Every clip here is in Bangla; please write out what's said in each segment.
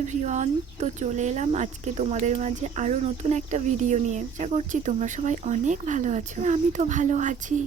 এভরিওয়ান তো চলে এলাম আজকে তোমাদের মাঝে আরও নতুন একটা ভিডিও নিয়ে। আশা করছি তোমরা সবাই অনেক ভালো আছো। আমি তো ভালো আছি।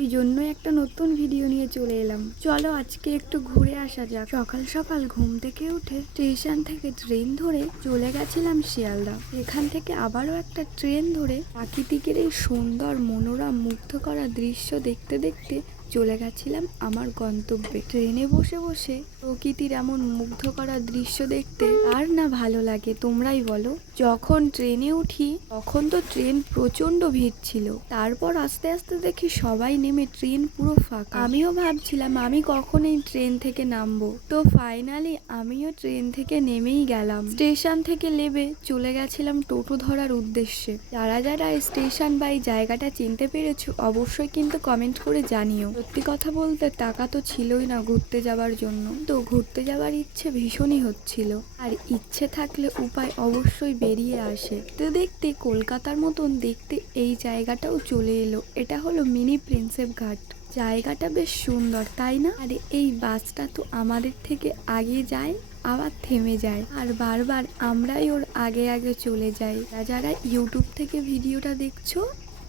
এই জন্যই একটা নতুন ভিডিও নিয়ে চলে এলাম। চলো আজকে একটু ঘুরে আসা যাক। সকাল সকাল ঘুম থেকে উঠে স্টেশন থেকে ট্রেন ধরে চলে গেছিলাম শিয়ালদা। এখান থেকে আবারও একটা ট্রেন ধরে প্রাকৃতিকের এই সুন্দর, মনোরম মুগ্ধ করা দৃশ্য দেখতে দেখতে চলে গেছিলাম আমার গন্তব্যে। ট্রেনে বসে বসে প্রকৃতির এমন মুগ্ধ করা দৃশ্য দেখতে আর না ভালো লাগে, তোমরাই বলো। যখন ট্রেনে উঠি, তখন তো ট্রেন প্রচণ্ড ভিড় ছিল। তারপর আস্তে আস্তে দেখি সবাই নেমে ট্রেন পুরো ফাঁকা। আমিও ভাবছিলাম, আমি কখন এই ট্রেন থেকে নামবো? তো ফাইনালি আমিও ট্রেন থেকে নেমেই গেলাম। স্টেশন থেকে নেবে চলে গেছিলাম টোটো ধরার উদ্দেশ্যে। যারা যারা স্টেশন বা এই জায়গাটা চিনতে পেরেছ, অবশ্যই কিন্তু কমেন্ট করে জানিও। সত্যি কথা বলতে টাকা তো ছিলই না ঘুরতে যাওয়ার জন্য। তো ঘুরতে যাওয়ার ইচ্ছে ভীষণই হচ্ছিল। আর ইচ্ছে থাকলে উপায় অবশ্যই বেরিয়ে আসে। তো দেখতে কলকাতার মতন দেখতে এই জায়গাটাও চলে এলো। এটা হলো মিনি প্রিন্সেপ ঘাট। জায়গাটা বেশ সুন্দর, তাই না? আর এই বাসটা তো আমাদের থেকে আগে যায়, আবার থেমে যায়। আর বারবার আমরাই ওর আগে আগে চলে যাই। যারা যারা ইউটিউব থেকে ভিডিওটা দেখছ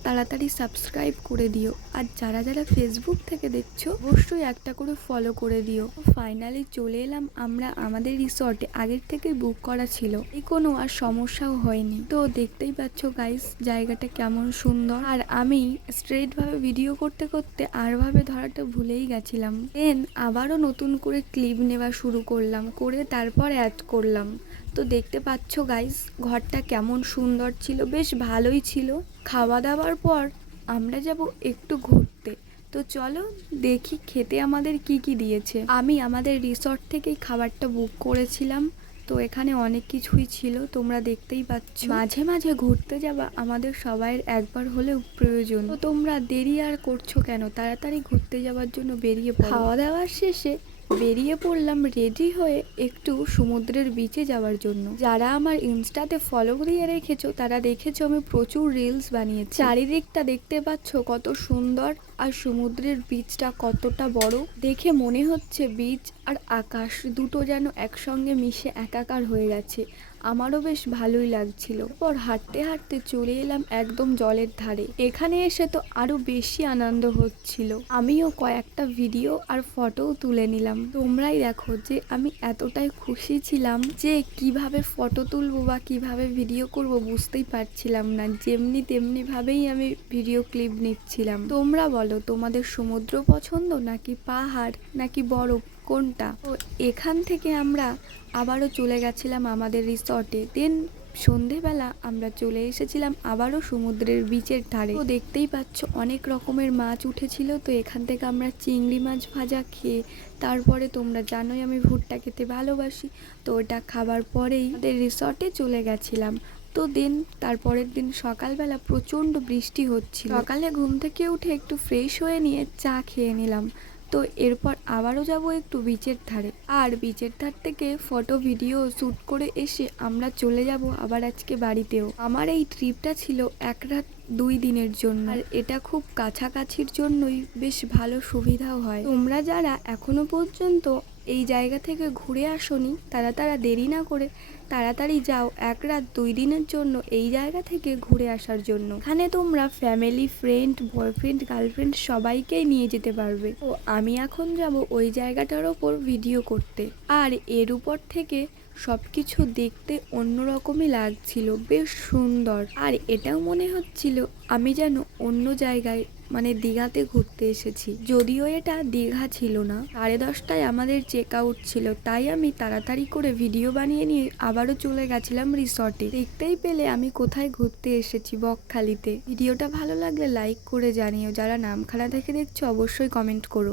তাড়াতাড়ি সাবস্ক্রাইব করে দিও। আর যারা যারা ফেসবুক থেকে দেখছ, অবশ্যই একটা করে ফলো করে দিও। ফাইনালি চলে এলাম আমরা আমাদের রিসর্টে আগের থেকে বুক করা ছিল। এই কোনো আর সমস্যাও হয়নি। তো দেখতেই পাচ্ছ গাইস জায়গাটা কেমন সুন্দর। আর আমি স্ট্রেট ভাবে ভিডিও করতে করতে আর ভাবে ধরাটা ভুলেই গেছিলাম। দেন আবারও নতুন করে ক্লিপ নেওয়া শুরু করলাম। করে তারপর অ্যাড করলাম। তো দেখতে পাচ্ছ গাইস ঘরটা কেমন সুন্দর ছিল, বেশ ভালোই ছিল। খাওয়া দাওয়ার পর আমরা যাব একটু ঘুরতে। তো চলো দেখি খেতে আমাদের কি কি দিয়েছে। আমি আমাদের রিসর্ট থেকেই খাবারটা বুক করেছিলাম। তো এখানে অনেক কিছুই ছিল, তোমরা দেখতেই পাচ্ছ। মাঝে মাঝে ঘুরতে যাওয়া আমাদের সবাইয়ের একবার হলেও প্রয়োজন। তো তোমরা দেরি আর করছ কেন? তাড়াতাড়ি ঘুরতে যাওয়ার জন্য বেরিয়ে খাওয়া দাওয়ার শেষে বেরিয়ে পড়লাম রেডি হয়ে একটু সমুদ্রের বিচে যাওয়ার জন্য। যারা আমার ইনস্টাতে ফলো দিয়ে রেখেছো, তারা দেখেছ আমি প্রচুর রিলস বানিয়েছি। চারিদিকটা দেখতে পাচ্ছ কত সুন্দর আর সমুদ্রের বীচটা কতটা বড়। দেখে মনে হচ্ছে বীচ আর আকাশ দুটো যেন একসঙ্গে মিশে একাকার হয়ে গেছে। আমারও বেশ ভালোই লাগছিল। পর হাঁটতে হাঁটতে চলে এলাম একদম জলের ধারে। এখানে এসে তো আরও বেশি আনন্দ হচ্ছিল। আমিও কয়েকটা ভিডিও আর ফটোও তুলে নিলাম। তোমরাই দেখো যে আমি এতটাই খুশি ছিলাম যে কীভাবে ফটো তুলবো বা কীভাবে ভিডিও করব বুঝতেই পারছিলাম না। যেমনি তেমনি ভাবেই আমি ভিডিও ক্লিপ নিচ্ছিলাম। তোমরা বলো, তোমাদের সমুদ্র পছন্দ নাকি পাহাড় নাকি বরফ? কোনটা? তো এখান থেকে আমরা আবারও চলে গেছিলাম আমাদের রিসর্টে। দেন সন্ধেবেলা আমরা চলে এসেছিলাম আবারও সমুদ্রের বিচের ধারে। তো দেখতেই পাচ্ছ, অনেক রকমের মাছ উঠেছিল। তো এখান থেকে আমরা চিংড়ি মাছ ভাজা খেয়ে তারপরে তোমরা জানোই আমি ভুট্টা খেতে ভালোবাসি। তো ওটা খাবার পরেই রিসর্টে চলে গেছিলাম। তো দিন তারপরের দিন সকালবেলা প্রচণ্ড বৃষ্টি হচ্ছিল। সকালে ঘুম থেকে উঠে একটু ফ্রেশ হয়ে নিয়ে চা খেয়ে নিলাম। তো এরপর আবারও যাব একটু বিচের ধারে। আর বিচের ধার থেকে ফটো ভিডিও শ্যুট করে এসে আমরা চলে যাব আবার আজকে বাড়িতেও। আমার এই ট্রিপটা ছিল এক রাত দুই দিনের জন্য। আর এটা খুব কাছাকাছির জন্যই বেশ ভালো সুবিধাও হয়। তোমরা যারা এখনও পর্যন্ত এই জায়গা থেকে ঘুরে আসনি তারা তারা দেরি না করে তাড়াতাড়ি যাও এক রাত দুই দিনের জন্য এই জায়গা থেকে ঘুরে আসার জন্য। এখানে তোমরা ফ্যামিলি ফ্রেন্ড বয়ফ্রেন্ড গার্লফ্রেন্ড সবাইকেই নিয়ে যেতে পারবে। তো আমি এখন যাব ওই জায়গাটার ওপর ভিডিও করতে। আর এর উপর থেকে সব কিছু দেখতে অন্যরকমই লাগছিল, বেশ সুন্দর। আর এটাও মনে হচ্ছিল আমি যেন অন্য জায়গায় মানে দীঘাতে ঘুরতে এসেছি। যদিও এটা দীঘা ছিল না, সাড়ে দশটায় আমাদের চেক আউট ছিল, তাই আমি তাড়াতাড়ি করে ভিডিও বানিয়ে নিয়ে আবারও চলে গেছিলাম রিসর্টে দেখতেই পেলে আমি কোথায় ঘুরতে এসেছি বকখালিতে। ভিডিওটা ভালো লাগলে লাইক করে জানিও, যারা নামখানা থেকে দেখছ অবশ্যই কমেন্ট করো।